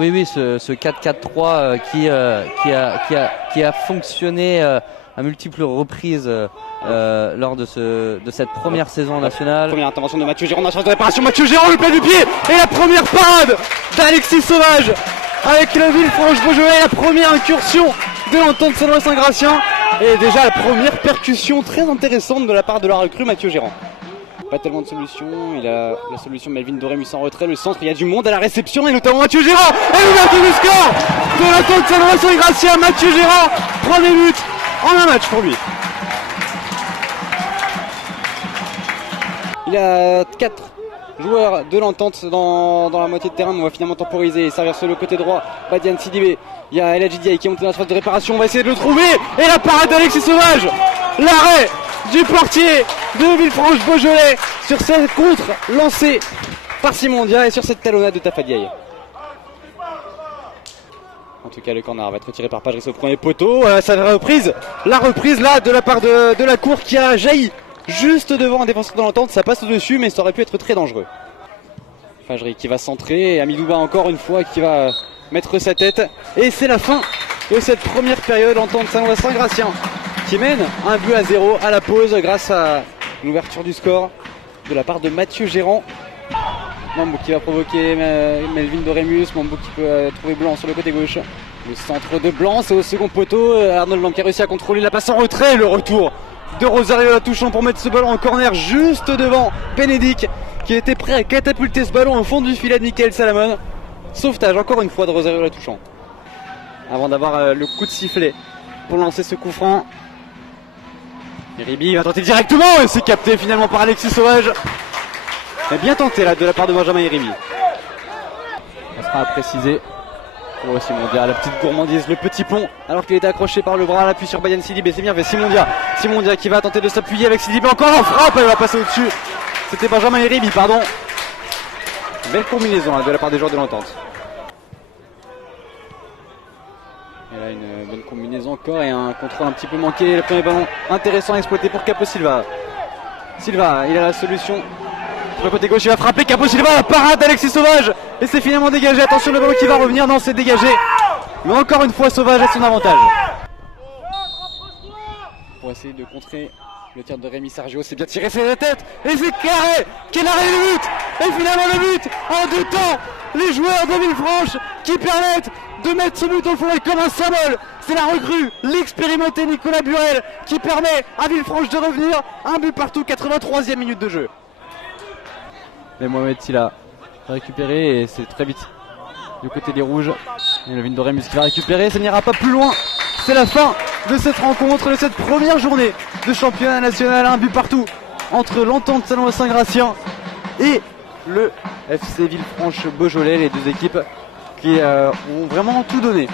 Oui, oui, ce 4-4-3 qui a fonctionné à multiples reprises lors de cette première saison nationale. Première intervention de Mathieu Géron dans la surface de réparation. Mathieu Géron, le plat du pied et la première parade d'Alexis Sauvage avec le Villefranche-Beaujolais, la première incursion de l'Entente Saint-Gratien et déjà la première percussion très intéressante de la part de la recrue Mathieu Géron. Pas tellement de solutions, il a la solution Melvin Doremus en retrait, le centre, il y a du monde à la réception et notamment Mathieu Géron et l'ouverture du score de l'Entente Saint-Gratien. Mathieu Géron prend des buts en un match pour lui. Il y a 4 joueurs de l'Entente dans la moitié de terrain, mais on va finalement temporiser et servir sur le côté droit. Badiane Sidibé, il y a El Hadji Diaye qui est monté dans la surface de réparation, on va essayer de le trouver et la parade d'Alexis Sauvage, l'arrêt du portier de Villefranche-Beaujolais sur cette contre lancée par Simon Dia et sur cette talonnade de Tafa Diaye. En tout cas, le corner va être retiré par Pagris au premier poteau. La reprise là de la part de la cour qui a jailli juste devant un défenseur de l'Entente. Ça passe au-dessus, mais ça aurait pu être très dangereux. Fajri qui va centrer et Amidouba encore une fois qui va mettre sa tête. Et c'est la fin de cette première période. Entente Saint-Gratien qui mène 1-0 à la pause grâce à l'ouverture du score de la part de Mathieu Géron. Mambou qui va provoquer Melvin Doremus. Mambou qui peut trouver Blanc sur le côté gauche. Le centre de Blanc, c'est au second poteau. Arnold Blanc qui a réussi à contrôler la passe en retrait. Le retour de Rosario Latouchon pour mettre ce ballon en corner juste devant Bénédicte qui était prêt à catapulter ce ballon au fond du filet de Michael Salamon. Sauvetage encore une fois de Rosario Latouchon. Avant d'avoir le coup de sifflet pour lancer ce coup franc. Iribi va tenter directement et c'est capté finalement par Alexis Sauvage. Mais bien tenté là de la part de Benjamin Iribi. Ça sera à préciser. Pour Simon Dia, la petite gourmandise, le petit pont, alors qu'il était accroché par le bras à l'appui sur Badiane Sidibé. C'est bien fait, Simon Dia qui va tenter de s'appuyer avec Sidibé, encore en frappe, elle va passer au-dessus. C'était Benjamin Iribi, pardon. Belle combinaison hein, de la part des joueurs de l'Entente. Et là une bonne combinaison encore et un contrôle un petit peu manqué. Le premier ballon intéressant à exploiter pour Capo Silva. Silva, il a la solution. Sur le côté gauche, il va frapper Capo Silva, la parade d'Alexis Sauvage. Et c'est finalement dégagé. Attention, le ballon qui va revenir. Non, c'est dégagé. Mais encore une fois, Sauvage a son avantage. Pour essayer de contrer le tir de Rémi Sergio, c'est bien tiré, c'est la tête. Et c'est carré. Quel arrêt de but. Et finalement le but en 2 temps. Les joueurs de Villefranche qui permettent de mettre ce but au fond et comme un symbole. C'est la recrue, l'expérimenté Nicolas Burel qui permet à Villefranche de revenir. Un but partout, 83e minute de jeu. Et Mohamed Silla va récupérer et c'est très vite du côté des rouges. Et Melvin Doremus qui va récupérer, ça n'ira pas plus loin. C'est la fin de cette rencontre, de cette première journée de championnat national. Un but partout entre l'Entente Saint-Gratien et le FC Villefranche-Beaujolais, les deux équipes qui ont vraiment tout donné.